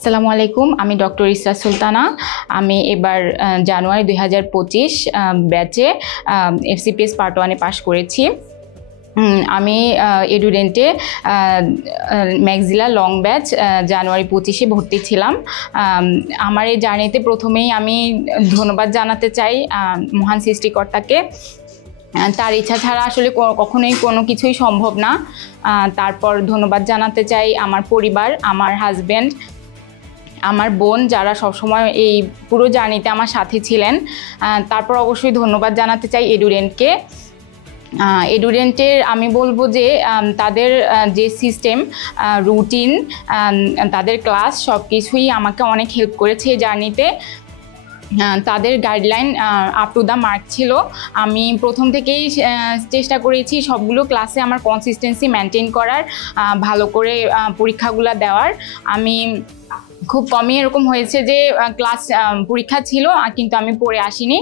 আসসালামু আলাইকুম, আমি ডক্টর ইসরাত সুলতানা। আমি এবার জানুয়ারি 2025 ব্যাচে FCPS পার্ট 1-এ পাশ করেছি। আমি এডুডেন্টে ম্যাক্সিলা লং ব্যাচ জানুয়ারি 25-এ ভর্তি ছিলাম। আমার এই জার্নিতে প্রথমেই আমি ধন্যবাদ জানাতে চাই মহান সৃষ্টিকর্তাকে। তার ইচ্ছা ছাড়া আসলে কখনোই কোনো কিছুই সম্ভব না। তারপর ধন্যবাদ জানাতে চাই আমার পরিবার, আমার হাজব্যান্ড, আমার বোন, যারা সবসময় এই পুরো জার্নিতে আমার সাথে ছিলেন। তারপর অবশ্যই ধন্যবাদ জানাতে চাই এডুডেন্টকে। এডুডেন্টের আমি বলবো যে তাদের যে সিস্টেম, রুটিন, তাদের ক্লাস সব কিছুই আমাকে অনেক হেল্প করেছে এই জার্নিতে। তাদের guideline up to the mark ছিল। আমি প্রথম থেকেই চেষ্টা করেছি সবগুলো ক্লাসে আমার কনসিস্টেন্সি মেনটেন করার, ভালো করে পরীক্ষাগুলো দেওয়ার। আমি খুব কমই এরকম হয়েছে যে ক্লাস পরীক্ষা ছিল কিন্তু আমি পড়ে আসিনি।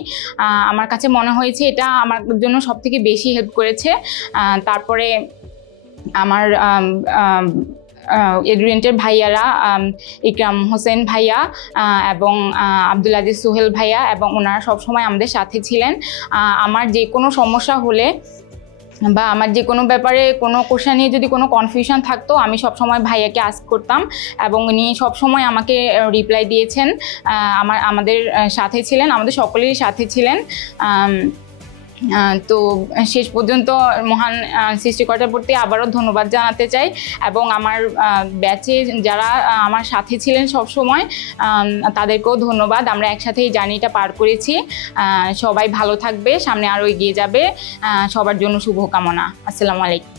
আমার কাছে মনে হয়েছে এটা আমার জন্য সবথেকে বেশি হেল্প করেছে। তারপরে আমার এডুডেন্টের ভাইয়ারা, ইকরাম হোসেন ভাইয়া এবং আব্দুল আজিজ সোহেল ভাইয়া, এবং ওনারা সবসময় আমাদের সাথে ছিলেন। আমার যে কোনো সমস্যা হলে বা আমার যে কোনো ব্যাপারে কোনো কোশ্চেন নিয়ে যদি কোনো কনফিউশন থাকতো, আমি সবসময় ভাইয়াকে আস্ক করতাম এবং উনি সবসময় আমাকে রিপ্লাই দিয়েছেন। আমাদের সাথে ছিলেন, আমাদের সকলেরই সাথে ছিলেন। তো শেষ পর্যন্ত মহান সৃষ্টিকর্তার প্রতি আবারও ধন্যবাদ জানাতে চাই, এবং আমার ব্যাচে যারা আমার সাথে ছিলেন সব সময় তাদেরকেও ধন্যবাদ। আমরা একসাথে এই জার্নিটা পার করেছি। সবাই ভালো থাকবে, সামনে আরও এগিয়ে যাবে। সবার জন্য শুভকামনা। আসসালামু আলাইকুম।